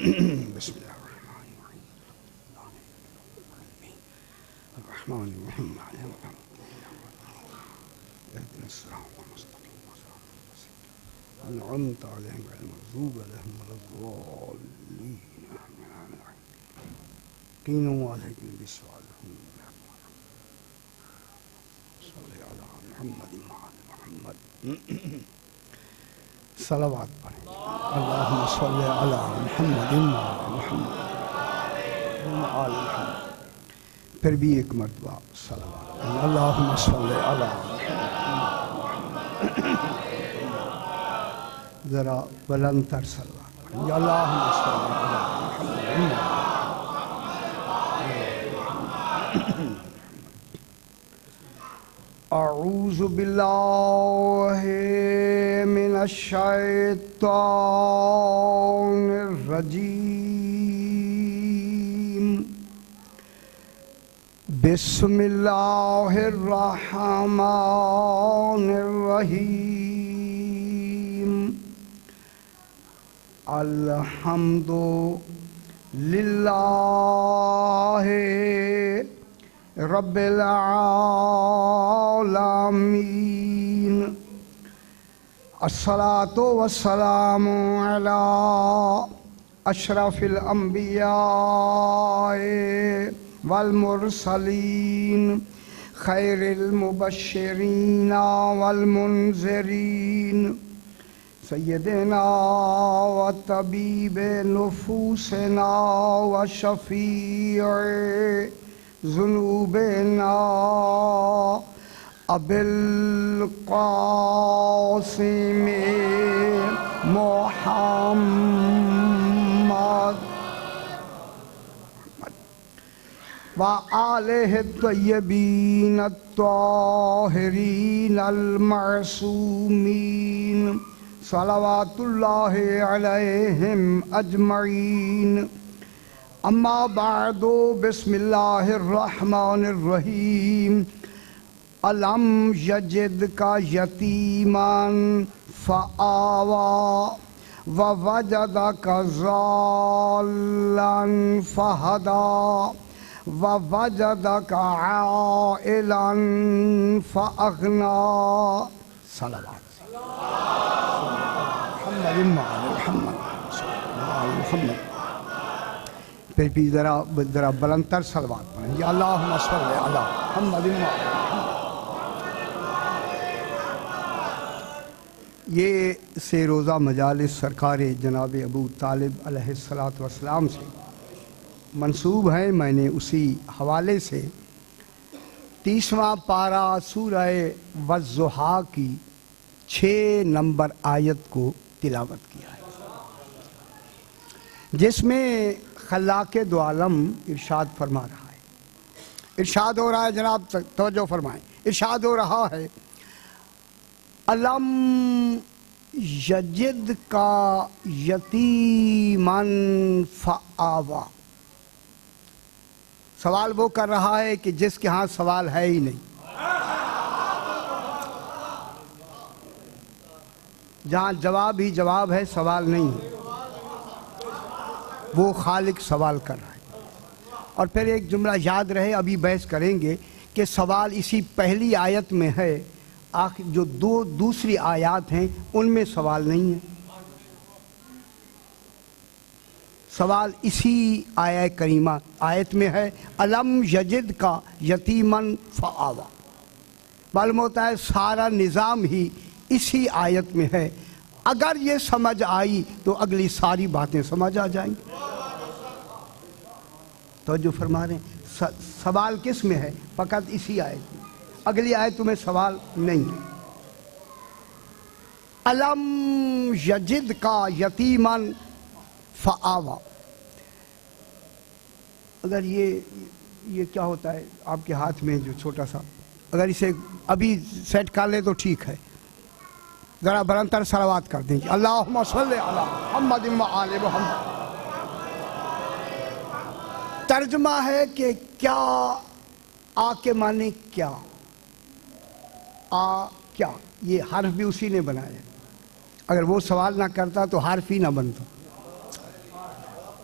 بسم اللہ الرحمن الرحیم الرحمن الرحیم اهدنا الصراط المستقيم أنعمت عليهم غير المغضوب عليهم ولا الضالين كانوا عليهم بالصالحين صل على محمد وعلى محمد صلوات پڑھیں اللہم صل علی محمد وعلی محمد وعلی محمد پھر بھی ایک مرتبہ صلوات اللہم صل علی محمد ذرا بلند تر صلوات پڑھیں اللہم صل علی محمد اعوذ باللہ من الشیطان الرجیم بسم اللہ الرحمن الرحیم الحمد للہ رب العالمین الصلاة والسلام علی اشرف الانبیاء والمرسلین خیر المبشرین والمنذرین سیدنا و طبیب نفوسنا و شفیع ذنوبنا ابی القاسم محمد وآلہ الطیبین الطاہرین المعصومین صلوات اللہ علیہم اجمعین اما بعد بسم اللہ الرحمن الرحیم الم یجدک یتیما فآوی ووجدک ضالا فہدی ووجدک عائلا فأغنی صلوات محمد پھر بھی ذرا بلند تر صلوات پڑھیں یا اللہم صل علی محمد یہ سے روزہ مجالس سرکار جناب ابو طالب علیہ السلام سے منسوب ہیں. میں نے اسی حوالے سے 30واں پارہ سورہ والضحیٰ کی 6 نمبر آیت کو تلاوت کیا ہے، جس میں خلاق دو عالم ارشاد فرما رہا ہے. ارشاد ہو رہا ہے، جناب توجہ فرمائیں، ارشاد ہو رہا ہے الم یجد کا یتیما فآوی. سوال وہ کر رہا ہے کہ جس کے ہاں سوال ہے ہی نہیں. جہاں جواب ہی جواب ہے، سوال نہیں ہے، وہ خالق سوال کر رہا ہے. اور پھر ایک جملہ یاد رہے، ابھی بحث کریں گے کہ سوال اسی پہلی آیت میں ہے، جو دوسری آیات ہیں ان میں سوال نہیں ہے. سوال اسی آیہ کریمہ آیت میں ہے الم یجد کا یتیما فآوی. معلوم ہوتا ہے سارا نظام ہی اسی آیت میں ہے. اگر یہ سمجھ آئی تو اگلی ساری باتیں سمجھ آ جائیں گی. تو جو فرما رہے ہیں سوال کس میں ہے؟ فقط اسی آیت میں. اگلی آیت میں سوال نہیں ہے. الم یجد کا یتیما فآوی. اگر یہ کیا ہوتا ہے آپ کے ہاتھ میں جو چھوٹا سا، اگر اسے ابھی سیٹ کر لیں تو ٹھیک ہے. ذرا بلند تر صلوات کر دیں گے اللہم صل علی محمد وآل محمد. ترجمہ ہے کہ کیا آ کے معنی کیا، کیا، یہ حرف بھی اسی نے بنایا. اگر وہ سوال نہ کرتا تو حرف ہی نہ بنتا.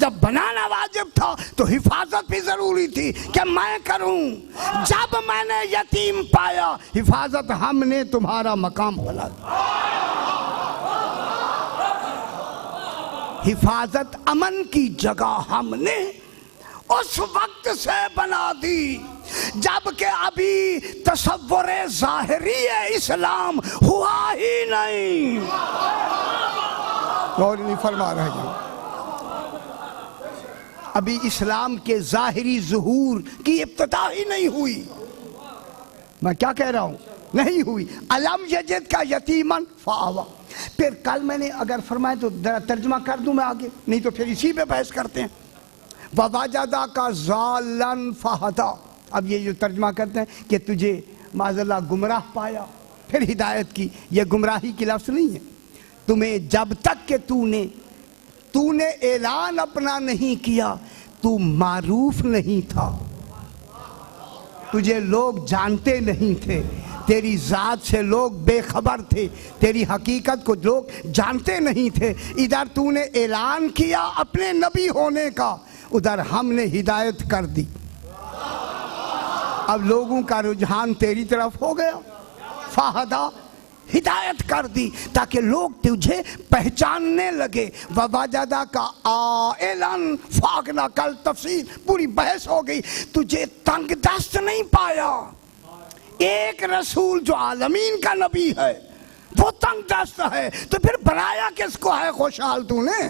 جب بنانا واجب تھا تو حفاظت بھی ضروری تھی کہ میں کروں. جب میں نے یتیم پایا حفاظت ہم نے تمہارا مقام بنا دیا. حفاظت امن کی جگہ ہم نے اس وقت سے بنا دی جبکہ ابھی تصور ظاہری اسلام ہوا ہی نہیں. غور نہیں فرما رہے ہیں. ابھی اسلام کے ظاہری ظہور کی ابتدا ہی نہیں ہوئی. میں کیا کہہ رہا ہوں؟ نہیں ہوئی. الم یجد کا یتیمن فآوا. پھر کل میں نے اگر فرمائے تو ترجمہ کر دوں میں آگے, نہیں تو پھر اسی پہ بحث کرتے ہیں. وَوَجَدَ کا ضَالًا فَهَدَى. اب یہ جو ترجمہ کرتے ہیں کہ تجھے معاذ اللہ گمراہ پایا پھر ہدایت کی, یہ گمراہی کی لفظ نہیں ہے. تمہیں جب تک کہ تو نے اعلان اپنا نہیں کیا تو معروف نہیں تھا, تجھے لوگ جانتے نہیں تھے, تیری ذات سے لوگ بے خبر تھے, تیری حقیقت کو لوگ جانتے نہیں تھے. ادھر تو نے اعلان کیا اپنے نبی ہونے کا, ادھر ہم نے ہدایت کر دی. اب لوگوں کا رجحان تیری طرف ہو گیا. فہدا ہدایت کر دی تاکہ لوگ تجھے پہچاننے لگے. وَوَجَدَ کا عائلاً فَأَغْنَى. کل تفسیر پوری بحث ہو گئی. تجھے تنگ دست نہیں پایا. ایک رسول جو عالمین کا نبی ہے وہ تنگ دست ہے تو پھر بنایا کس کو ہے خوشحال تو نے؟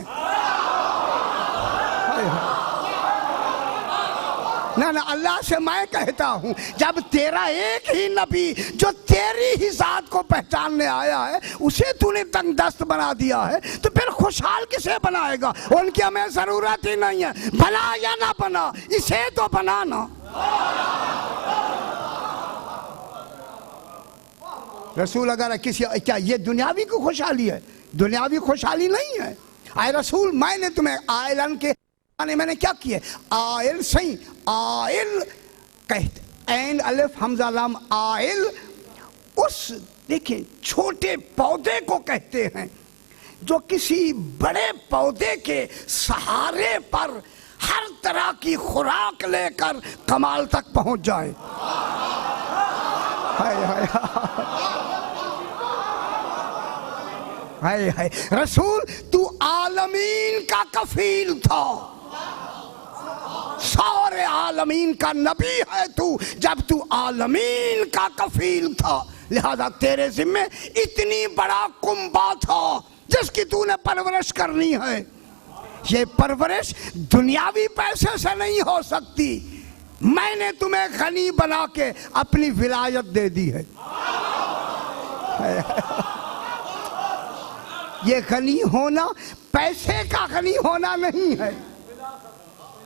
نہ اللہ سے میں کہتا ہوں جب تیرا ایک ہی نبی جو تیری ہی ذات کو پہچاننے آیا ہے اسے تو نے تنگ دست بنا دیا ہے تو پھر خوشحال کسے بنائے گا؟ ان کی ہمیں ضرورت ہی نہیں ہے. بنا یا نہ بنا اسے تو بنانا. رسول اگر کسی کیا یہ دنیاوی کو خوشحالی ہے؟ دنیاوی خوشحالی نہیں ہے. اے رسول میں نے تمہیں آئلن کے میں نے کیا کیا؟ آئل صحیح آئل کہتے این الف حمزہ لام آئل اس دیکھیں چھوٹے پودے کو کہتے ہیں جو کسی بڑے پودے کے سہارے پر ہر طرح کی خوراک لے کر کمال تک پہنچ جائے. ہائے ہائے رسول تو عالمین کا کفیل تھا, سارے عالمین کا نبی ہے تو. جب تو عالمین کا کفیل تھا لہذا تیرے ذمہ اتنی بڑا کنبہ تھا جس کی تو نے پرورش کرنی ہے. یہ پرورش دنیاوی پیسے سے نہیں ہو سکتی. میں نے تمہیں غنی بنا کے اپنی ولایت دے دی ہے. یہ غنی ہونا پیسے کا غنی ہونا نہیں ہے,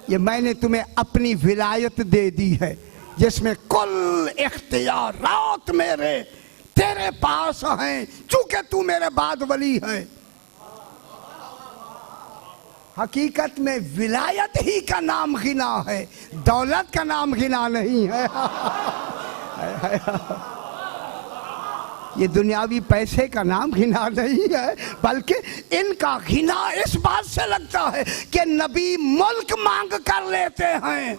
یہ میں نے تمہیں اپنی ولایت دے دی ہے جس میں کل اختیارات میرے تیرے پاس ہیں چونکہ تو میرے بعد ولی ہے. حقیقت میں ولایت ہی کا نام غنا ہے, دولت کا نام غنا نہیں ہے. یہ دنیاوی پیسے کا نام غنا نہیں ہے بلکہ ان کا غنا اس بات سے لگتا ہے کہ نبی ملک مانگ کر لیتے ہیں.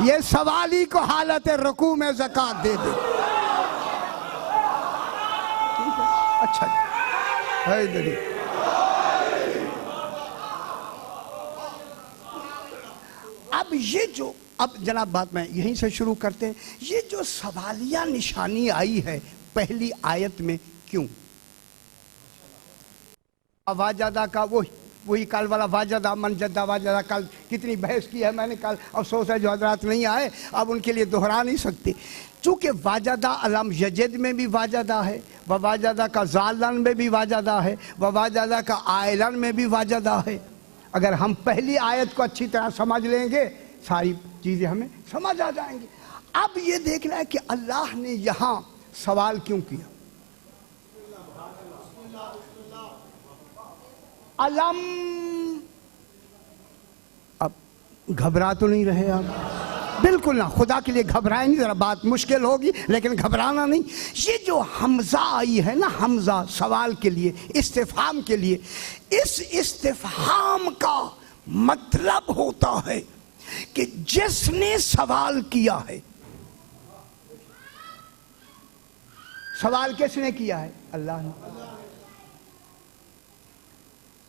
یہ سوالی کو حالت رکوع میں زکوٰۃ دے دے. اچھا اب یہ جو اب جناب بات میں یہیں سے شروع کرتے ہیں. یہ جو سوالیہ نشانی آئی ہے پہلی آیت میں کیوں؟ واجدہ کا وہی کل والا واجدہ من جدہ واجدہ. کل کتنی بحث کی ہے میں نے, کل افسوس ہے جو حضرات نہیں آئے اب ان کے لیے دہرا نہیں سکتے. چونکہ واجدہ علم یجد میں بھی واجدہ ہے, واجدہ کا ضالن میں بھی واجدہ ہے, واجدہ کا آئلن میں بھی واجدہ ہے. اگر ہم پہلی آیت کو اچھی طرح سمجھ لیں گے ساری چیزیں ہمیں سمجھ آ جائیں گی. اب یہ دیکھنا ہے کہ اللہ نے یہاں سوال کیوں کیا. علم اب گھبرا تو نہیں رہے آپ؟ بالکل نہ، خدا کے لیے گھبرائیں نہیں، ذرا بات مشکل ہوگی لیکن گھبرانا نہیں۔ یہ جو حمزہ آئی ہے نا، حمزہ سوال کے لیے، استفہام کے لیے، اس استفہام کا مطلب ہوتا ہے کہ جس نے سوال کیا ہے، سوال کس نے کیا ہے؟ اللہ نے۔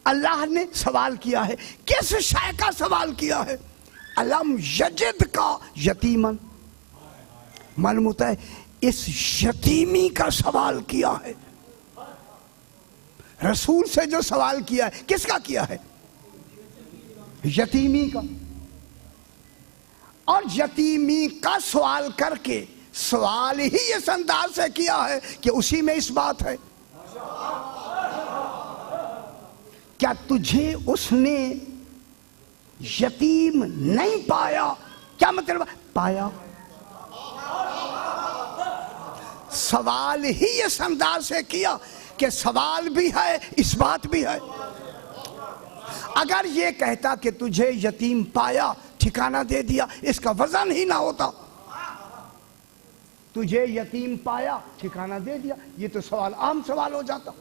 اللہ نے سوال کیا ہے، کس شے کا سوال کیا ہے؟ علم یجد کا یتیمن، معلوم ہوتا ہے اس یتیمی کا سوال کیا ہے۔ رسول سے جو سوال کیا ہے، کس کا کیا ہے؟ یتیمی کا۔ اور یتیمی کا سوال کر کے سوال ہی اس انداز سے کیا ہے کہ اسی میں اس بات ہے۔ کیا تجھے اس نے یتیم نہیں پایا؟ کیا مطلب پایا؟ سوال ہی اس انداز سے کیا کہ سوال بھی ہے، اس بات بھی ہے۔ اگر یہ کہتا کہ تجھے یتیم پایا، ٹھکانہ دے دیا، اس کا وزن ہی نہ ہوتا۔ تجھے یتیم پایا، ٹھکانہ دے دیا، یہ تو سوال عام سوال ہو جاتا۔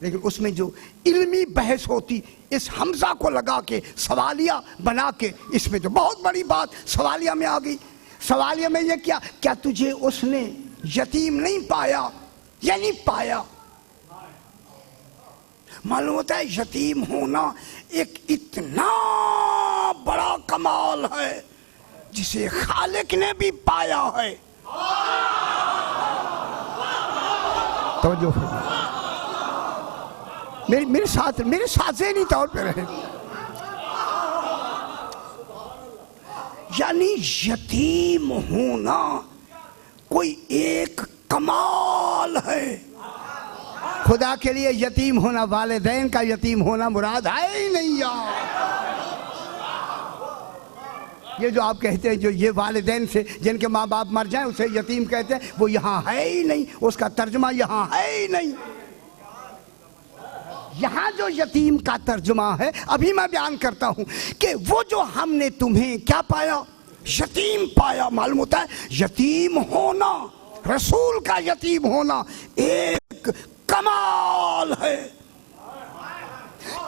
لیکن اس میں جو علمی بحث ہوتی، اس حمزہ کو لگا کے سوالیہ بنا کے، اس میں جو بہت بڑی بات سوالیہ میں آ گئی۔ سوالیہ میں یہ کیا تجھے اس نے یتیم نہیں پایا؟ یعنی پایا۔ معلوم ہوتا ہے یتیم ہونا ایک اتنا بڑا کمال ہے جسے خالق نے بھی پایا ہے۔ توجہ میرے ساتھ ذہنی طور پہ رہے۔ یعنی یتیم ہونا کوئی ایک کمال ہے۔ خدا کے لیے یتیم ہونا، والدین کا یتیم ہونا مراد ہے ہی نہیں یار۔ یہ جو آپ کہتے ہیں جو یہ والدین سے جن کے ماں باپ مر جائیں اسے یتیم کہتے ہیں، وہ یہاں ہے ہی نہیں، اس کا ترجمہ یہاں ہے ہی نہیں۔ یہاں جو یتیم کا ترجمہ ہے ابھی میں بیان کرتا ہوں کہ وہ جو ہم نے تمہیں کیا پایا؟ یتیم پایا۔ معلوم ہوتا ہے یتیم ہونا، رسول کا یتیم ہونا ایک کمال ہے۔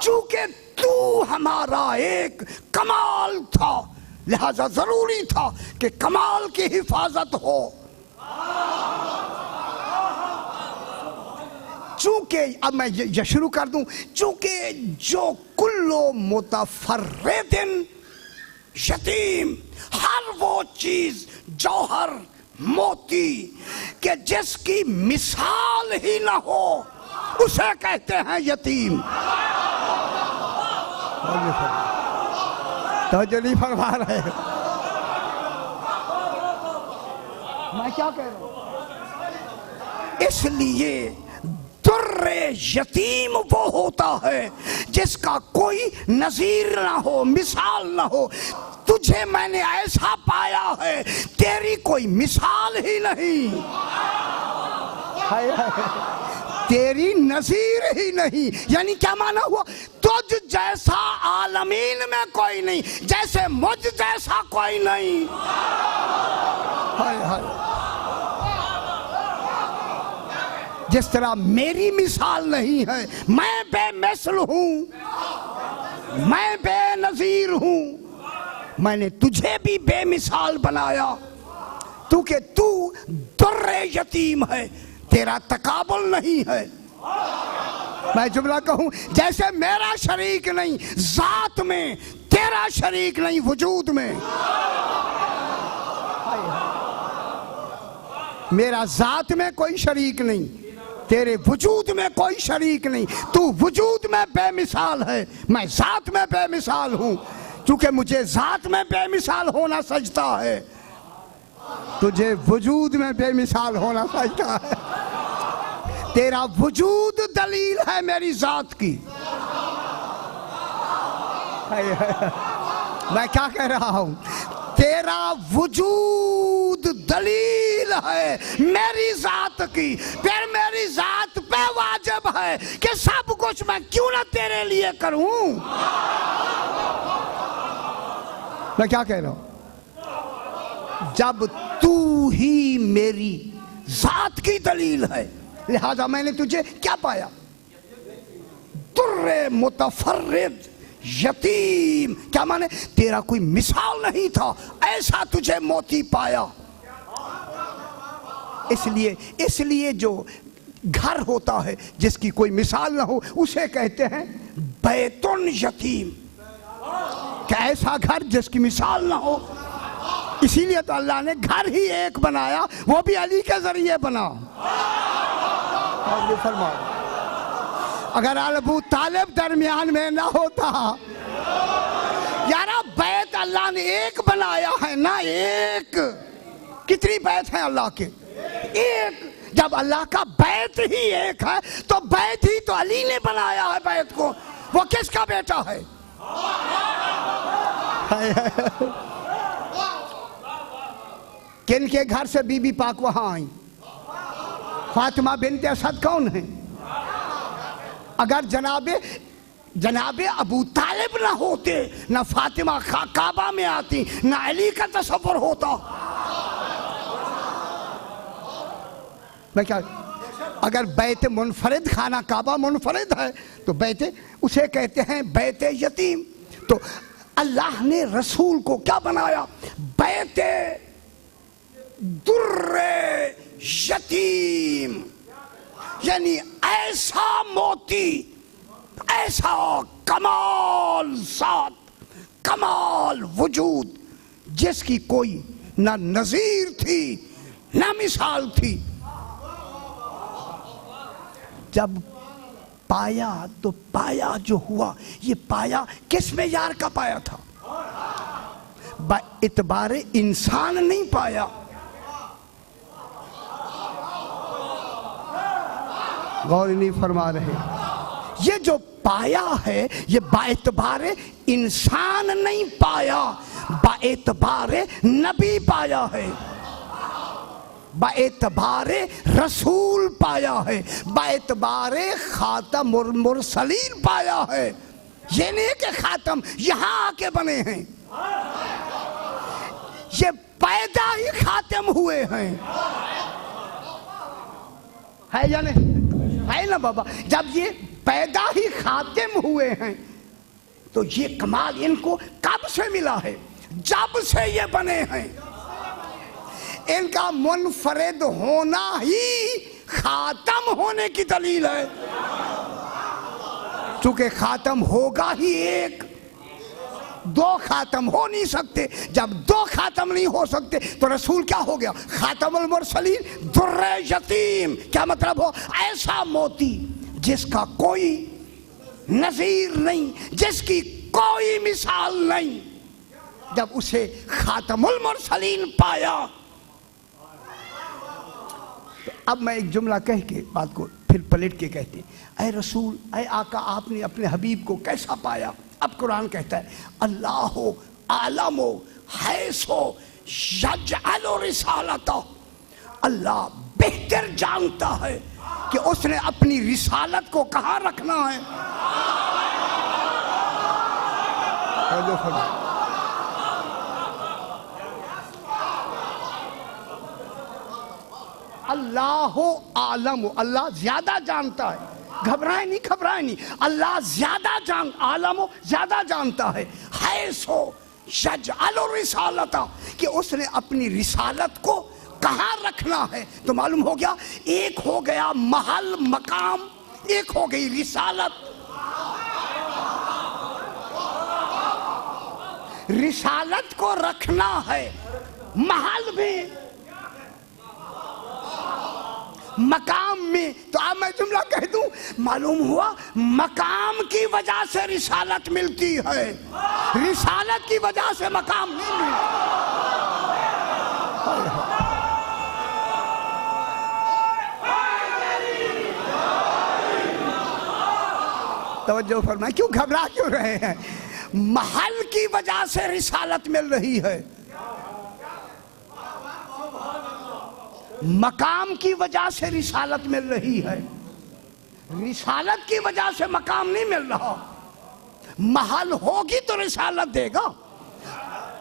چونکہ تو ہمارا ایک کمال تھا، لہذا ضروری تھا کہ کمال کی حفاظت ہو۔ چونکہ اب میں یہ شروع کر دوں، چونکہ جو کلو متفرد یتیم، ہر وہ چیز جوہر موتی کہ جس کی مثال ہی نہ ہو اسے کہتے ہیں یتیم۔ توجہ نہیں فرما رہے، میں کیا کہہ رہا ہوں؟ اس لیے در یتیم وہ ہوتا ہے جس کا کوئی نظیر نہ ہو، مثال نہ ہو۔ تجھے میں نے ایسا پایا ہے، تیری کوئی مثال ہی نہیں، تیری نظیر ہی نہیں۔ یعنی کیا معنی ہوا؟ تجھ جیسا عالمین میں کوئی نہیں، جیسے مجھ جیسا کوئی نہیں۔ جس طرح میری مثال نہیں ہے، میں بے مثل ہوں، میں بے نظیر ہوں، میں نے تجھے بھی بے مثال بنایا کیونکہ تو در یتیم ہے، تیرا تقابل نہیں ہے۔ میں جملہ کہوں، جیسے میرا شریک نہیں ذات میں، تیرا شریک نہیں وجود میں۔ میرا ذات میں کوئی شریک نہیں، تیرے وجود میں کوئی شریک نہیں۔ تو وجود میں بے مثال ہے، میں ذات میں بے مثال ہوں۔ چونکہ مجھے ذات میں بے مثال ہونا سجتا ہے، تجھے وجود میں بے مثال ہونا سجتا ہے۔ تیرا وجود دلیل ہے میری ذات کی۔ میں کیا کہہ رہا ہوں؟ تیرا وجود دلیل ہے میری ذات کی، پھر میری ذات پہ واجب ہے کہ سب کچھ میں کیوں نہ تیرے لیے کروں۔ میں کیا کہہ رہا ہوں؟ جب تو ہی میری ذات کی دلیل ہے لہذا میں نے تجھے کیا پایا؟ در متفرد یتیم. کیا مانے؟ تیرا کوئی مثال نہیں تھا ایسا تجھے موتی پایا. اس لیے جو گھر ہوتا ہے جس کی کوئی مثال نہ ہو اسے کہتے ہیں بیت یتیم. کہ ایسا گھر جس کی مثال نہ ہو. اسی لیے تو اللہ نے گھر ہی ایک بنایا وہ بھی علی کے ذریعے بنا. اگر ابو طالب درمیان میں نہ ہوتا یارا بیت اللہ نے ایک بنایا ہے نا. ایک کتنی بیت ہیں اللہ کے؟ ایک. جب اللہ کا بیت ہی ایک ہے تو بیت ہی تو علی نے بنایا ہے بیت کو. وہ کس کا بیٹا ہے؟ کن کے گھر سے بی بی پاک وہاں آئیں؟ فاطمہ بنت اسد کون ہیں؟ اگر جناب ابو طالب نہ ہوتے نہ فاطمہ کعبہ میں آتی نہ علی کا تصور ہوتا. میں کیا اگر بیت منفرد خانہ کعبہ منفرد ہے تو بیت اسے کہتے ہیں بیت یتیم. تو اللہ نے رسول کو کیا بنایا؟ بیت در یتیم. یعنی ایسا موتی ایسا کمال ذات کمال وجود جس کی کوئی نہ نظیر تھی نہ مثال تھی. جب پایا تو پایا جو ہوا یہ پایا کس معیار کا پایا تھا؟ با اعتبار انسان نہیں پایا. غور نہیں فرما رہے. یہ جو پایا ہے یہ با اعتبار انسان نہیں پایا با اعتبار نبی پایا ہے. با اعتبار رسول پایا ہے. با اعتبار خاتم المرسلین پایا ہے. یہ نہیں کہ خاتم یہاں آ کے بنے ہیں. یہ پیدا ہی خاتم ہوئے ہیں. ہے یا نہیں؟ ہے نا بابا. جب یہ پیدا ہی خاتم ہوئے ہیں تو یہ کمال ان کو کب سے ملا ہے؟ جب سے یہ بنے ہیں. ان کا منفرد ہونا ہی خاتم ہونے کی دلیل ہے. چونکہ خاتم ہوگا ہی ایک. دو خاتم ہو نہیں سکتے. جب دو خاتم نہیں ہو سکتے تو رسول کیا ہو گیا؟ خاتم المرسلین در یتیم. کیا مطلب ہو؟ ایسا موتی جس کا کوئی نظیر نہیں جس کی کوئی مثال نہیں. جب اسے خاتم المرسلین پایا. اب میں ایک جملہ کہہ کے بات کو پھر پلٹ کے کہتے ہیں اے رسول اے آقا آپ نے اپنے حبیب کو کیسا پایا؟ اب قرآن کہتا ہے اللہ عالم حیث یجعل رسالتہ. اللہ بہتر جانتا ہے کہ اس نے اپنی رسالت کو کہاں رکھنا ہے. اللہ عالم. اللہ زیادہ جانتا ہے. گھبرائیں نہیں. اللہ زیادہ عالم زیادہ جانتا ہے. حیث یجعل رسالتہ کہ اس نے اپنی رسالت کو کہاں رکھنا ہے. تو معلوم ہو گیا ایک ہو گیا محل مقام ایک ہو گئی رسالت. رسالت کو رکھنا ہے محل میں مقام میں. تو اب میں جملہ کہہ دوں معلوم ہوا مقام کی وجہ سے رسالت ملتی ہے. رسالت کی وجہ سے مقام نہیں ملتا. توجہ فرمائیں. کیوں گھبرا کیوں رہے ہیں؟ محل کی وجہ سے رسالت مل رہی ہے. مقام کی وجہ سے رسالت مل رہی ہے. رسالت کی وجہ سے مقام نہیں مل رہا. محل ہوگی تو رسالت دے گا.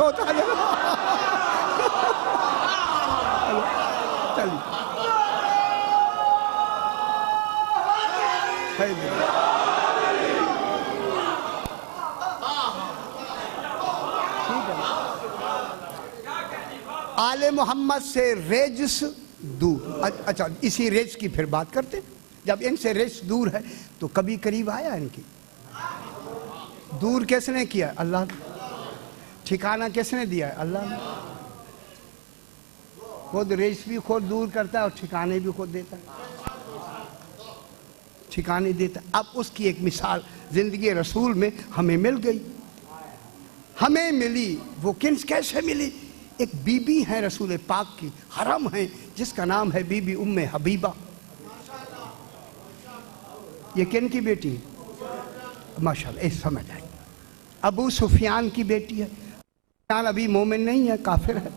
ہوتا ہے چلیے آل محمد سے رجس دور. اچھا اسی رجس کی پھر بات کرتے ہیں. جب ان سے رجس دور ہے تو کبھی قریب آیا ان کی؟ دور کس نے کیا؟ اللہ نے. ٹھکانہ کس نے دیا ہے؟ اللہ نے. خود رجس بھی خود دور کرتا ہے اور ٹھکانے بھی خود دیتا ہے. ٹھکانے دیتا ہے. اب اس کی ایک مثال زندگی رسول میں ہمیں مل گئی. ہمیں ملی. وہ کنس کیسے ملی؟ ایک بی بی ہے رسول پاک کی، حرم ہے، جس کا نام ہے بی بی ام حبیبہ. یہ کن کی بیٹی ہے؟ ماشاءاللہ اس سمجھ آئی. ابو سفیان کی بیٹی ہے. سفیان ابھی مومن نہیں ہے، کافر ہے.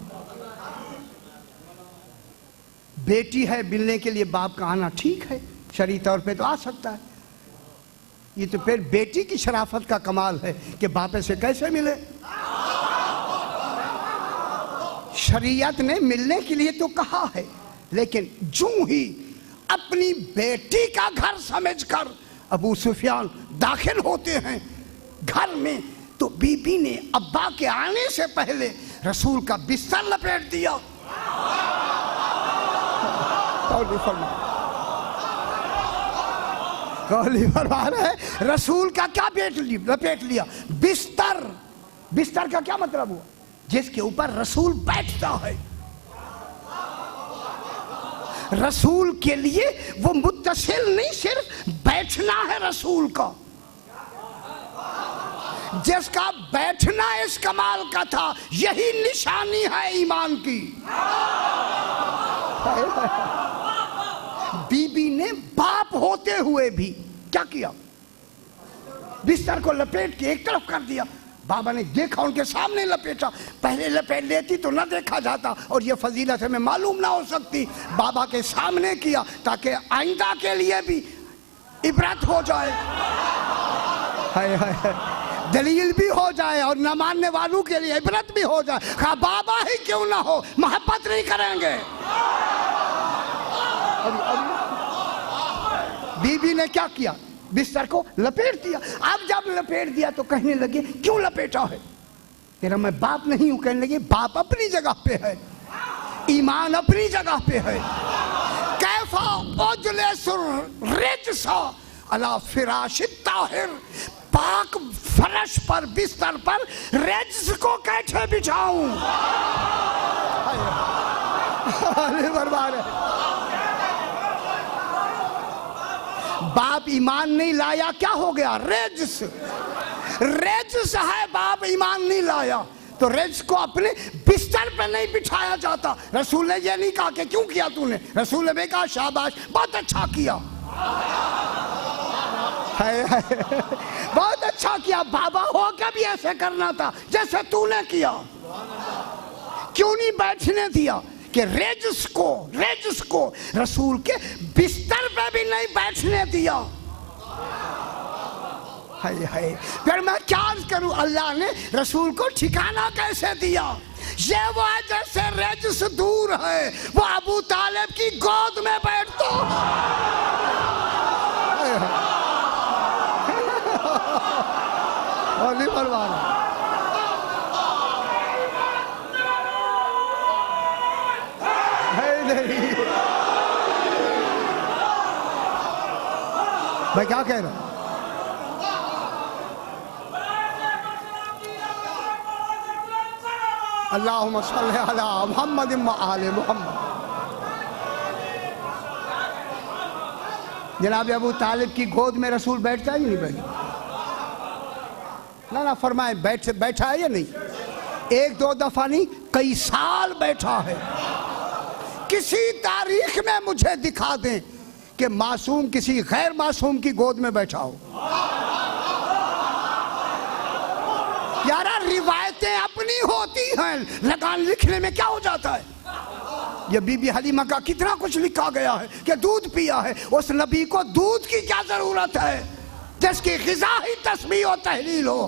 بیٹی ہے، ملنے کے لیے باپ کا آنا ٹھیک ہے، شرعی طور پہ تو آ سکتا ہے. یہ تو پھر بیٹی کی شرافت کا کمال ہے کہ باپ سے کیسے ملے. شریعت نے ملنے کے لیے تو کہا ہے، لیکن جو ہی اپنی بیٹی کا گھر سمجھ کر ابو سفیان داخل ہوتے ہیں گھر میں، تو بی بی نے ابا کے آنے سے پہلے رسول کا بستر لپیٹ دیا. قولی فرما رہا ہے رسول کا کیا لپیٹ لیا؟ بستر. بستر کا کیا مطلب ہوا؟ جس کے اوپر رسول بیٹھتا ہے. رسول کے لیے وہ متصل نہیں، صرف بیٹھنا ہے رسول کا. جس کا بیٹھنا اس کمال کا تھا، یہی نشانی ہے ایمان کی. بی بی نے باپ ہوتے ہوئے بھی کیا کیا؟ بستر کو لپیٹ کے ایک طرف کر دیا. بابا نے دیکھا ان کے سامنے لپیٹا. پہلے لپیٹ لیتی تو نہ دیکھا جاتا اور یہ فضیلت ہمیں معلوم نہ ہو سکتی. بابا کے سامنے کیا تاکہ آئندہ کے لیے بھی عبرت ہو جائے، دلیل بھی ہو جائے، اور نہ ماننے والوں کے لیے عبرت بھی ہو جائے. کہا بابا ہی کیوں نہ ہو، محبت نہیں کریں گے. بی بی نے کیا کیا؟ بستر کو لپیٹ دیا. اب جب لپیٹ دیا تو کہنے لگے کیوں لپیٹا ہے؟ تیرا میں باپ نہیں ہوں. کہنے لگے باپ اپنی جگہ پہ ہے، ایمان اپنی جگہ پہ ہے. کیفا اجلس الرجس علی فراش الطاہر، پاک فرش پر بستر پر رجس کو کیسے بچھاؤں؟ باپ ایمان نہیں لایا، کیا ہو گیا؟ رجس. رجس ہے، باپ ایمان نہیں لایا تو رجس کو اپنے بستر پہ نہیں بچھایا جاتا. رسول نے یہ نہیں کہا کہ کیوں کیا تو نے، رسول نے کہا شاباش، بہت اچھا کیا، بہت اچھا کیا. بابا ہو کے بھی ایسے کرنا تھا جیسے تو نے کیا. کیوں نہیں بیٹھنے دیا؟ کہ رجس کو رسول کے بستر پہ بھی نہیں بیٹھنے دیا. پھر میں کیا عرض کروں، اللہ نے رسول کو ٹھکانہ کیسے دیا؟ یہ وہ ہے جیسے رجس دور ہے، وہ ابو طالب کی گود میں بیٹھتا. علی پروان میں کیا کہہ رہا ہوں؟ اللہم صلی علی محمد و آل محمد. جناب ابو طالب کی گود میں رسول بیٹھتا ہے یا نہیں بیٹھتا؟ نہ فرمائے بیٹھا ہے یا نہیں؟ ایک دو دفعہ نہیں، کئی سال بیٹھا ہے. کسی تاریخ میں مجھے دکھا دیں کہ معصوم کسی غیر معصوم کی گود میں بیٹھا ہو. یارا روایتیں اپنی ہوتی ہیں، لگان لکھنے میں کیا ہو جاتا ہے؟ یہ بی بی حلیمہ کا کتنا کچھ لکھا گیا ہے کہ دودھ پیا ہے. اس نبی کو دودھ کی کیا ضرورت ہے جس کی غذا ہی تسبیح و تحلیل ہو.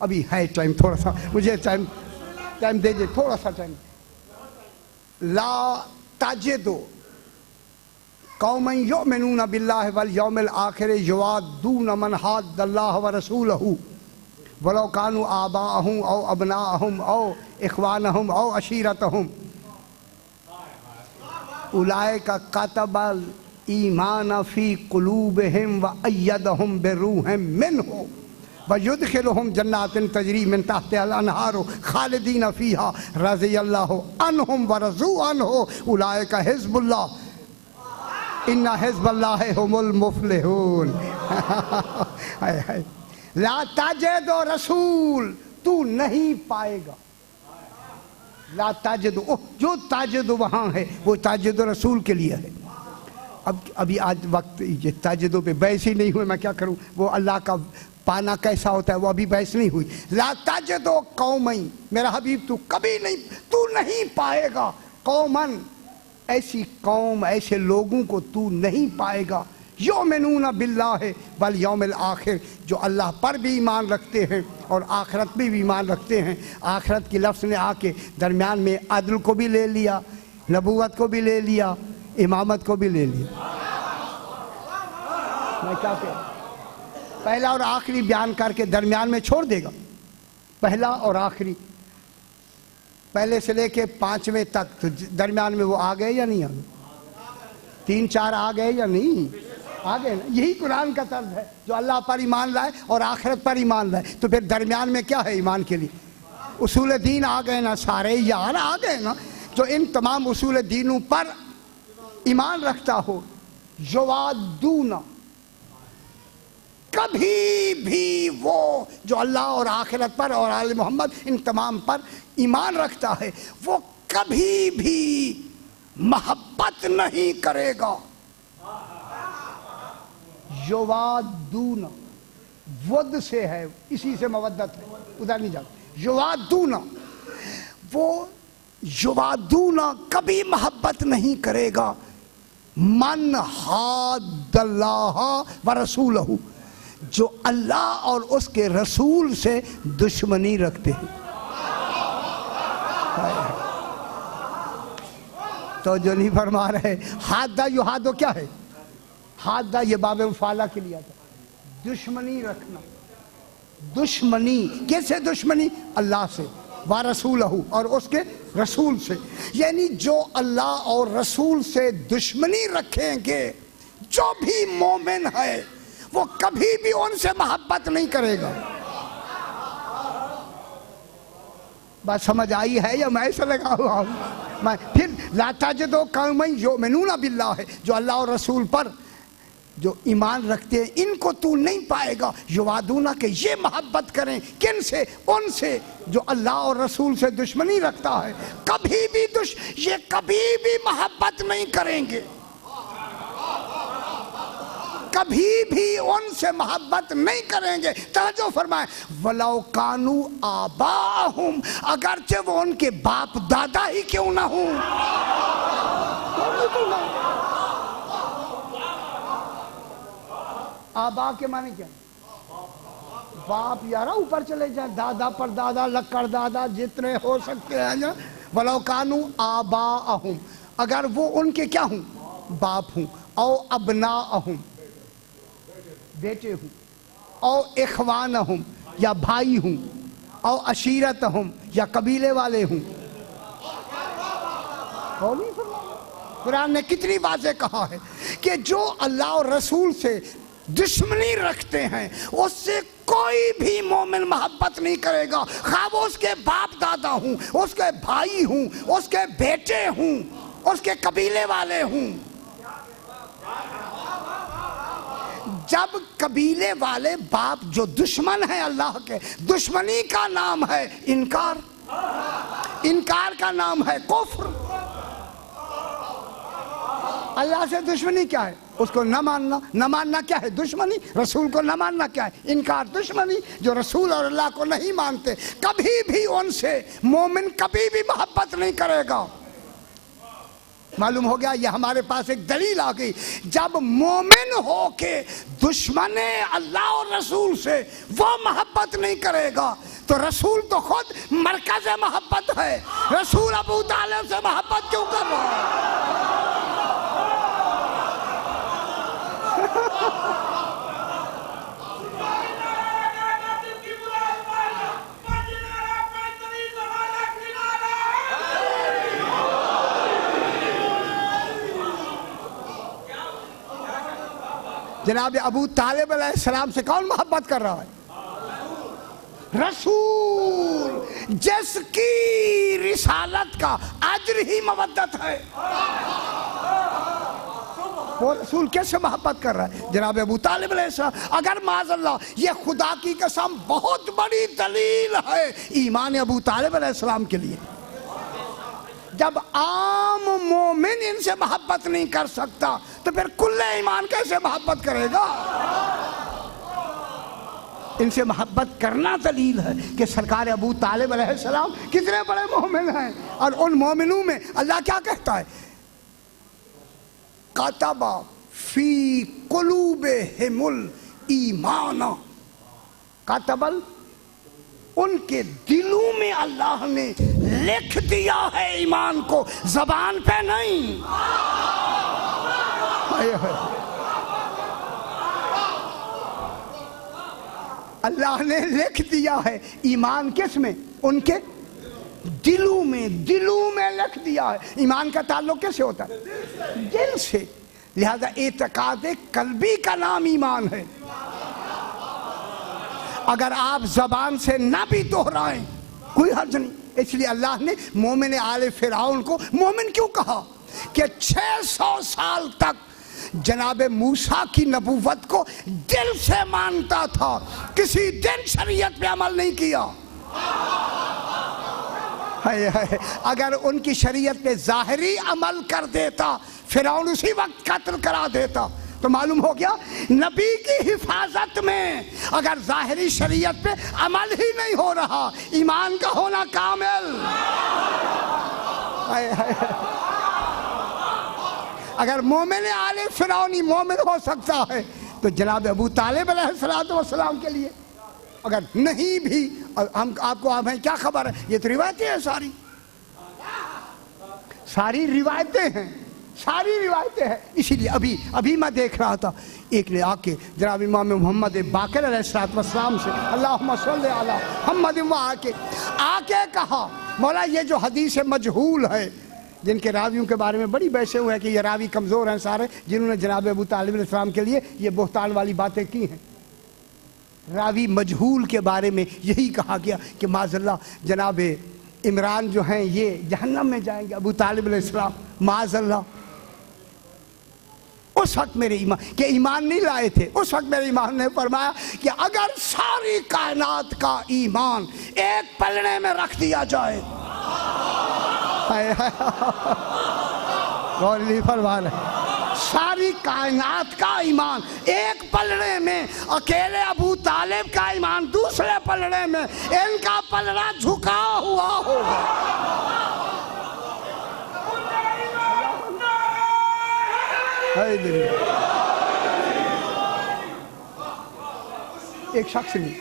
ابھی ہے ٹائم تھوڑا سا, مجھے ٹائم دے دے تھوڑا سا ٹائم. لا تجدو قوما یؤمنون باللہ والیوم الآخر یوادون من حاد اللہ ورسولہ ولو کانوا آباءہم او ابناءہم او اخوانہم او عشیرتہم اولئک کتب الایمان فی قلوبہم وایدہم بروح منہ وَيُدْخِلُهُمْ جَنَّاتٍ تَجْرِي مِن تَحْتِهَا الْأَنْهَارُ خَالِدِينَ فِيهَا رَضِيَ اللَّهُ عَنْهُمْ وَرَضُوا عَنْهُ أُولَئِكَ حِزْبُ اللَّهِ إِنَّ حِزْبَ اللَّهِ هُمُ الْمُفْلِحُونَ. لا تجد رسول, تو نہیں پائے گا. لا تجد, جو تجد وہاں ہے وہ تجد رسول کے لیے ہے. ابھی آج وقت یہ تجدوں پہ بحث ہی نہیں ہوئے, میں کیا کروں. وہ اللہ کا پانا کیسا ہوتا ہے وہ ابھی بحث نہیں ہوئی. لا تجدو قومین, میرا حبیب تو کبھی نہیں, تو نہیں پائے گا قومن, ایسی قوم ایسے لوگوں کو تو نہیں پائے گا یؤمنون باللہ والیوم الآخر, جو اللہ پر بھی ایمان رکھتے ہیں اور آخرت بھی ایمان رکھتے ہیں. آخرت کی لفظ نے آ کے درمیان میں عدل کو بھی لے لیا, نبوت کو بھی لے لیا, امامت کو بھی لے لیا. میں کیا کہوں, پہلا اور آخری بیان کر کے درمیان میں چھوڑ دے گا. پہلا اور آخری, پہلے سے لے کے 5ویں تک, تو درمیان میں وہ آ گئے یا نہیں آ گئے؟ 3-4 آ گئے یا نہیں آ گئے نا. یہی قرآن کا طرز ہے, جو اللہ پر ایمان لائے اور آخرت پر ایمان لائے. تو پھر درمیان میں کیا ہے ایمان کے لیے؟ اصول دین آ گئے نا سارے یار, آ گئے نا. جو ان تمام اصول دینوں پر ایمان رکھتا ہو, یوادون, کبھی بھی وہ جو اللہ اور آخرت پر اور آل محمد ان تمام پر ایمان رکھتا ہے, وہ کبھی بھی محبت نہیں کرے گا. یوادون, ود سے ہے, اسی سے مودت ہے, ادھر نہیں جاتا. یوادون, وہ یوادون کبھی محبت نہیں کرے گا من حاد اللہ ورسولہ, جو اللہ اور اس کے رسول سے دشمنی رکھتے ہیں. تو جو نہیں فرما رہے. حادہ یحادو کیا ہے؟ حادہ یہ باب مفعلہ کے لیے آتا, دشمنی رکھنا. دشمنی کیسے دشمنی؟ اللہ سے, ورسولہ, اور اس کے رسول سے. یعنی جو اللہ اور رسول سے دشمنی رکھیں گے, جو بھی مومن ہے وہ کبھی بھی ان سے محبت نہیں کرے گا. بات سمجھ آئی ہے یا میں ایسا لگا ہوا ہوں؟ میں پھر لا تجدو قوما یؤمنون باللہ ہے, جو اللہ اور رسول پر جو ایمان رکھتے ہیں ان کو تو نہیں پائے گا. یوادون کہ یہ محبت کریں, کن سے؟ ان سے جو اللہ اور رسول سے دشمنی رکھتا ہے. کبھی بھی یہ کبھی بھی محبت نہیں کریں گے, کبھی بھی ان سے محبت نہیں کریں گے. توجہ فرمائیں, وَلَوْ كَانُوا آبَاءَهُمْ, اگرچہ وہ ان کے باپ دادا ہی کیوں نہ ہوں. آبا کے معنی کیا؟ باپ یارا اوپر چلے جائیں, دادا پر دادا, لکڑ دادا, جتنے ہو سکتے ہیں. وَلَوْ كَانُوا آبَاءَهُمْ, اگر وہ ان کے کیا ہوں؟ باپ ہوں. او ابناءہم, بیٹے ہوں. او اخوانہم, یا بھائی ہوں. او عشیرتہم, یا قبیلے والے ہوں. قرآن نے کتنی واضح کہا ہے کہ جو اللہ اور رسول سے دشمنی رکھتے ہیں اس سے کوئی بھی مومن محبت نہیں کرے گا, خواہ وہ اس کے باپ دادا ہوں, اس کے بھائی ہوں, اس کے بیٹے ہوں, اس کے قبیلے والے ہوں. جب قبیلے والے باپ جو دشمن ہیں اللہ کے, دشمنی کا نام ہے انکار, انکار کا نام ہے کفر. اللہ سے دشمنی کیا ہے؟ اس کو نہ ماننا. نہ ماننا کیا ہے؟ دشمنی. رسول کو نہ ماننا کیا ہے؟ انکار, دشمنی. جو رسول اور اللہ کو نہیں مانتے کبھی بھی ان سے مومن کبھی بھی محبت نہیں کرے گا. معلوم ہو گیا یہ ہمارے پاس ایک دلیل آ گئی. جب مومن ہو کے دشمن اللہ اور رسول سے وہ محبت نہیں کرے گا تو رسول تو خود مرکز محبت ہے. رسول ابو طالب سے محبت کیوں کر رہا ہے؟ جناب ابو طالب علیہ السلام سے کون محبت کر رہا ہے؟ رسول جس کی رسالت کا اجر ہی مودت ہے. وہ رسول کیسے محبت کر رہا ہے؟ جناب ابو طالب علیہ السلام. اگر معاذ اللہ یہ خدا کی قسم بہت بڑی دلیل ہے ایمان ابو طالب علیہ السلام کے لیے. جب عام مومن ان سے محبت نہیں کر سکتا تو پھر کل ایمان کیسے محبت کرے گا؟ ان سے محبت کرنا دلیل ہے کہ سرکار ابو طالب علیہ السلام کتنے بڑے مومن ہیں. اور ان مومنوں میں اللہ کیا کہتا ہے؟ کتب فی قلوبہم الایمان. کتبل ان کے دلوں میں اللہ نے لکھ دیا ہے ایمان کو، زبان پہ نہیں. اللہ نے لکھ دیا ہے ایمان. کس میں؟ ان کے دلوں میں. دلوں میں لکھ دیا ہے. ایمان کا تعلق کیسے ہوتا ہے؟ دل سے. لہذا اعتقاد قلبی کا نام ایمان ہے. اگر آپ زبان سے نہ بھی دہرائیں کوئی حرج نہیں. اس لیے اللہ نے مومن آل فرعون کو مومن کیوں کہا؟ کہ 600 سال تک جناب موسیٰ کی نبوت کو دل سے مانتا تھا، کسی دن شریعت پہ عمل نہیں کیا. اگر ان کی شریعت پہ ظاہری عمل کر دیتا فرعون اسی وقت قتل کرا دیتا. تو معلوم ہو گیا نبی کی حفاظت میں اگر ظاہری شریعت پہ عمل ہی نہیں ہو رہا، ایمان کا ہونا کامل. اگر مومن آل فرعونی مومن ہو سکتا ہے تو جناب ابو طالب علیہ السلام کے لیے اگر نہیں بھی، ہم آپ کو ہمیں کیا خبر ہے؟ یہ تو روایتیں ہیں، ساری روایتیں ہیں، ساری روایتیں ہیں. اسی لیے ابھی میں دیکھ رہا تھا ایک نے آ کے جناب امام محمد باقر علیہ السلام سے اللہم صلی علی محمد آ کے کہا مولا یہ جو حدیث مجہول ہے جن کے راویوں کے بارے میں بڑی بحثیں ہوئے کہ یہ راوی کمزور ہیں سارے، جنہوں نے جناب ابو طالب علیہ السلام کے لیے یہ بہتان والی باتیں کی ہیں. راوی مجہول کے بارے میں یہی کہا گیا کہ معاذ اللہ جناب عمران جو ہیں یہ جہنم میں جائیں گے. ابو طالب علیہ السلام معاذ اللہ اس وقت میرے ایمان کہ ایمان نہیں لائے تھے، اس وقت میرے ایمان نے فرمایا کہ اگر ساری کائنات کا ایمان ایک پلڑے میں رکھ دیا جائے، غور نہیں فرما رہے، ساری کائنات کا ایمان ایک پلڑے میں، اکیلے ابو طالب کا ایمان دوسرے پلڑے میں، ان کا پلڑا جھکا ہوا ہوگا. ایک شخص نے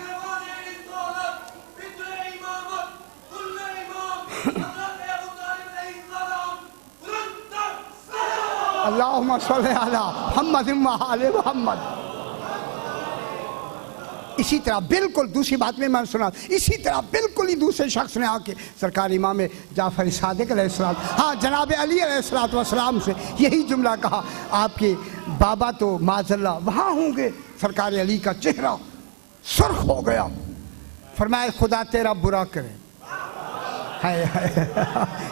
اللہم صلی علی محمد وآل محمد. اسی طرح بالکل دوسری بات میں سنا، اسی طرح بالکل ہی دوسرے شخص نے آ کے سرکار امام جعفر صادق علیہ السلام، ہاں جناب علی علیہ السلام سے یہی جملہ کہا. آپ کے بابا تو معاذ اللہ وہاں ہوں گے. سرکار علی کا چہرہ سرخ ہو گیا. فرمایا خدا تیرا برا کرے.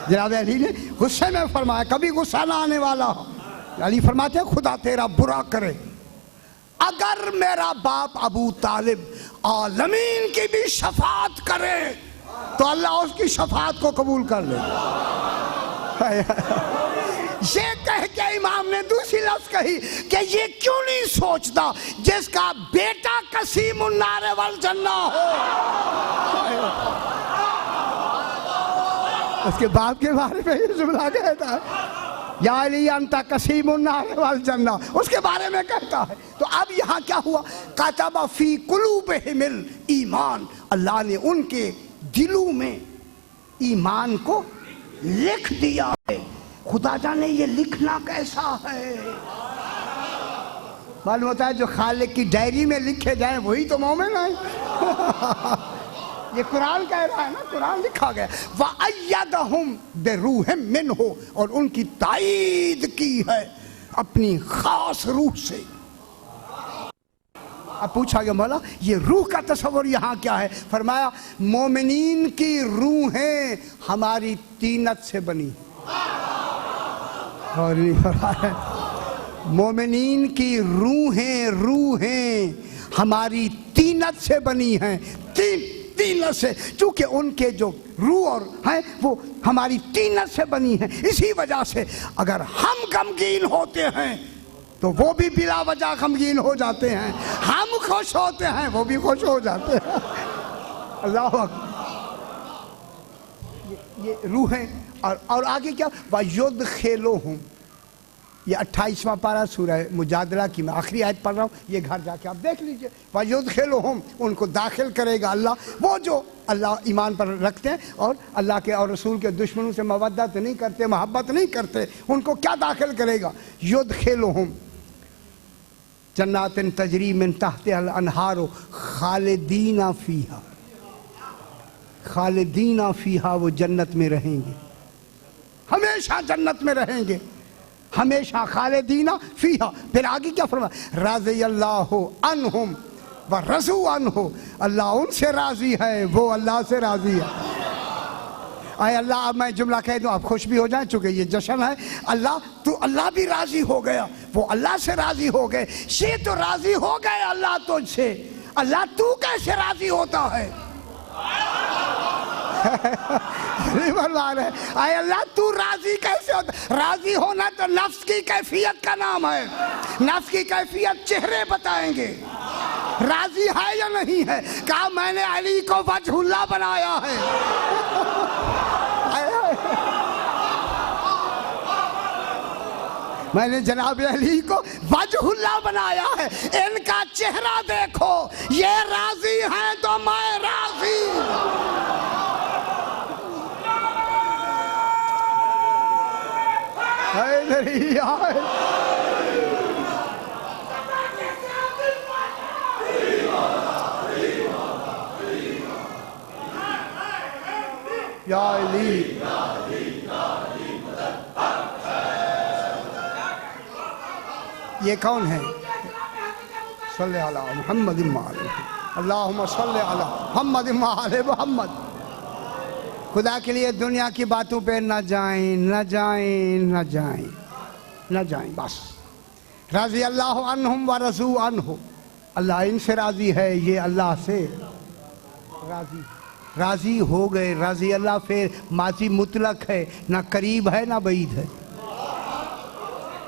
جناب علی نے غصے میں فرمایا، کبھی غصہ نہ آنے والا. علی فرماتے ہیں خدا تیرا برا کرے، اگر میرا باپ ابو طالب عالمین کی بھی شفاعت کرے تو اللہ اس کی شفاعت کو قبول کر لے. یہ کہہ کے امام نے دوسری لفظ کہی کہ یہ کیوں نہیں سوچتا جس کا بیٹا قسیم النار والجنہ ہو. اس کے باپ کے بارے میں یہ جملہ کہتا ہے یا علی انتا قسیم النار والجنہ، اس کے بارے میں کہتا ہے۔ تو اب یہاں کیا ہوا؟ کتب فی قلوبہم الایمان، اللہ نے ان کے دلوں میں ایمان کو لکھ دیا ہے۔ خدا جانے یہ لکھنا کیسا ہے؟ معلوم ہوتا ہے جو خالق کی ڈائری میں لکھے جائیں وہی تو مومن ہیں۔ یہ قرآن کہہ رہا ہے نا، قرآن لکھا گیا۔ وَأَيَّدَهُمْ بِرُوحٍ مِّنْهُ، اور ان کی تائید کی ہے اپنی خاص روح سے۔ اب پوچھا گیا مولا یہ روح کا تصور یہاں کیا ہے؟ فرمایا مومنین کی روحیں ہماری طینت سے بنی، اور مومنین کی روحیں ہماری طینت سے بنی ہیں، طینت سے، چونکہ ان کے جو روح اور ہیں وہ ہماری طینت سے بنی ہیں۔ اسی وجہ سے اگر ہم غمگین ہوتے ہیں تو وہ بھی بلا وجہ غمگین ہو جاتے ہیں، ہم خوش ہوتے ہیں وہ بھی خوش ہو جاتے ہیں۔ اللہ اکبر، یہ روحیں۔ اور آگے کیا؟ وَيُدْخِلُهُمْ، یہ 28واں پارہ سورہ مجادلہ کی میں آخری آیت پڑھ رہا ہوں، یہ گھر جا کے آپ دیکھ لیجئے۔ وَيُدْخِلُهُمْ، ان کو داخل کرے گا اللہ، وہ جو اللہ ایمان پر رکھتے ہیں اور اللہ کے اور رسول کے دشمنوں سے مودت نہیں کرتے، محبت نہیں کرتے، ان کو کیا داخل کرے گا؟ يُدْخِلُهُمْ جنات تجری من تحتها الانہار خالدین فیہا، خالدین فیہا، وہ جنت میں رہیں گے، ہمیشہ جنت میں رہیں گے، ہمیشہ خالدین فیہا۔ پھر آگے کیا فرمایا؟ رضی اللہ عنہم ورضوا عنہ، اللہ ان سے راضی ہے، وہ اللہ سے راضی ہے۔ اے اللہ، اب میں جملہ کہہ دوں آپ خوش بھی ہو جائیں، چونکہ یہ جشن ہے۔ اللہ تو اللہ بھی راضی ہو گیا، وہ اللہ سے راضی ہو گئے، یہ تو راضی ہو گئے اللہ تجھ سے، اللہ تو کیسے راضی ہوتا ہے؟ اے اللہ تو راضی کیسے ہوتا؟ راضی ہونا تو نفس کی کیفیت کا نام ہے، نفس کی کیفیت چہرے بتائیں گے۔ راضی ہے یا نہیں ہے؟ کہا میں نے علی کو وجہ اللہ بنایا ہے۔ میں نے جناب علی کو وجہ اللہ بنایا ہے، ان کا چہرہ دیکھو، یہ راضی ہیں تو میں راضی۔ یا علی، یہ کون ہے؟ صلی علی محمد اللہم صلی علی محمد محمد۔ خدا کے لیے دنیا کی باتوں پہ نہ جائیں، نہ جائیں، نہ جائیں، نہ جائیں، بس۔ رضی اللہ عنہم ورضوا عنہ، اللہ ان سے راضی ہے، یہ اللہ سے راضی، راضی ہو گئے۔ رضی اللہ پھر ماضی مطلق ہے، نہ قریب ہے نہ بعید ہے۔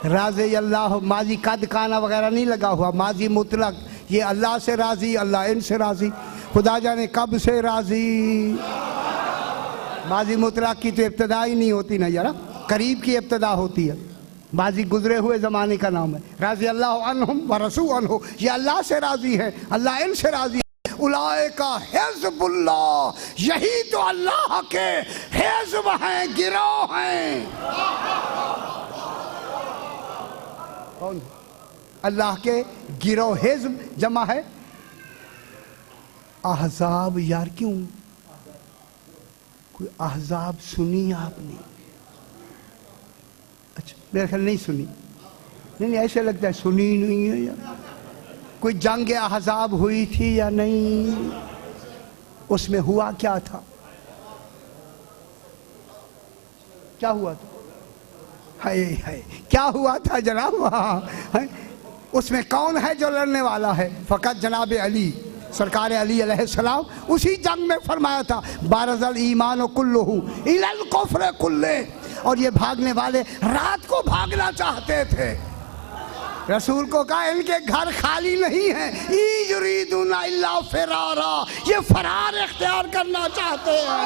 راضی اللہ، ماضی قد کانا وغیرہ نہیں لگا ہوا، ماضی مطلق، یہ اللہ سے راضی، اللہ ان سے راضی۔ خدا جانے کب سے راضی؟ ماضی مطلق کی تو ابتدا ہی نہیں ہوتی نا یارا، قریب کی ابتدا ہوتی ہے، ماضی گزرے ہوئے زمانے کا نام ہے۔ رضی اللہ عنہم ورضوا عنہ، یہ اللہ سے راضی ہے، اللہ ان سے راضی ہے۔ اولئک حزب اللہ، یہی تو اللہ کے حزب ہیں، گروہ ہیں۔ اللہ کے گروہ، حزب جمع ہے احزاب۔ یار کیوں کوئی احزاب سنی آپ نے؟ اچھا میرے خیال نہیں سنی، نہیں ایسے لگتا ہے سنی نہیں ہے یار۔ کوئی جنگ احزاب ہوئی تھی یا نہیں؟ اس میں ہوا کیا تھا؟ کیا ہوا تھا؟ کیا ہوا تھا جناب وہاں؟ اس میں کون ہے جو لڑنے والا ہے؟ فقط جناب علی، سرکار علی علیہ السلام۔ اسی جنگ میں فرمایا تھا بارز الایمان کلہ الی الکفر کلہ، اور یہ بھاگنے والے رات کو بھاگنا چاہتے تھے۔ رسول کو کہا ان کے گھر خالی نہیں ہیں، یریدون الا فرارا، یہ فرار اختیار کرنا چاہتے ہیں۔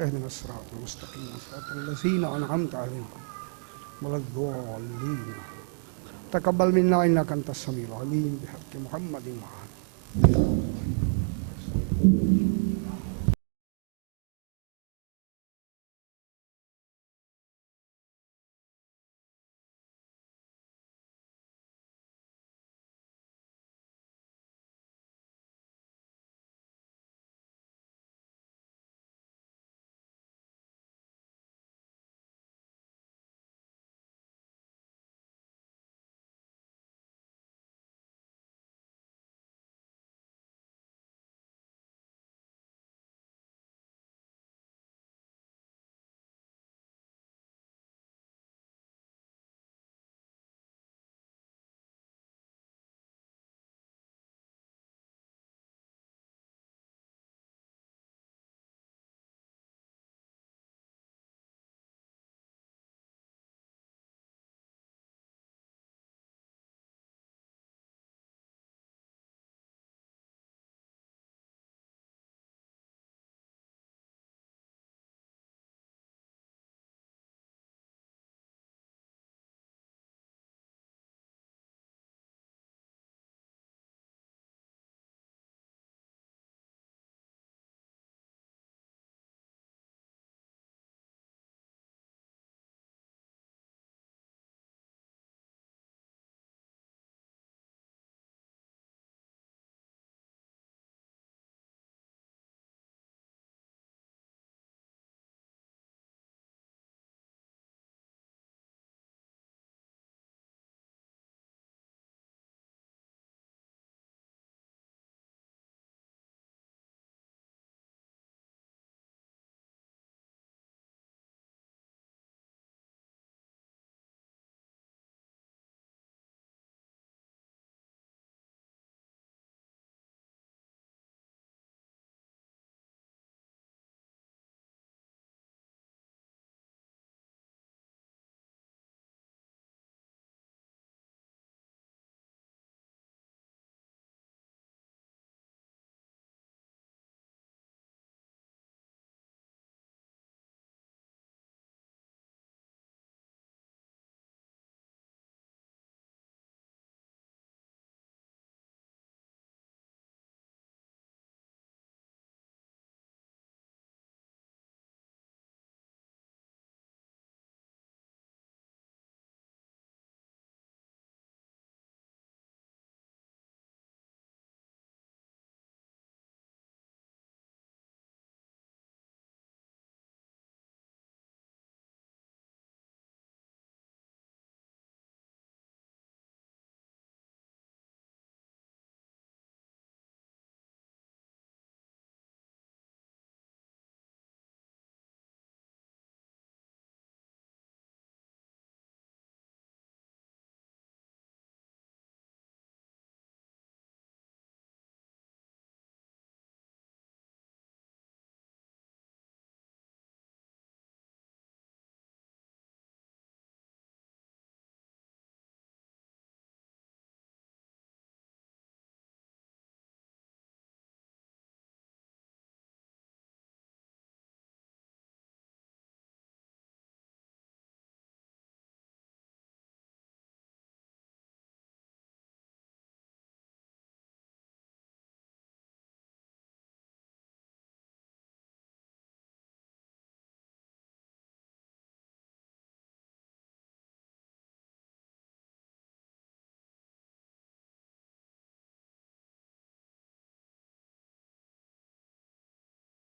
اهدنا الصراط المستقيم صراط الذين أنعمت عليهم غير الضالين تقبل منا إنك أنت السميع العليم بحق محمد وعلى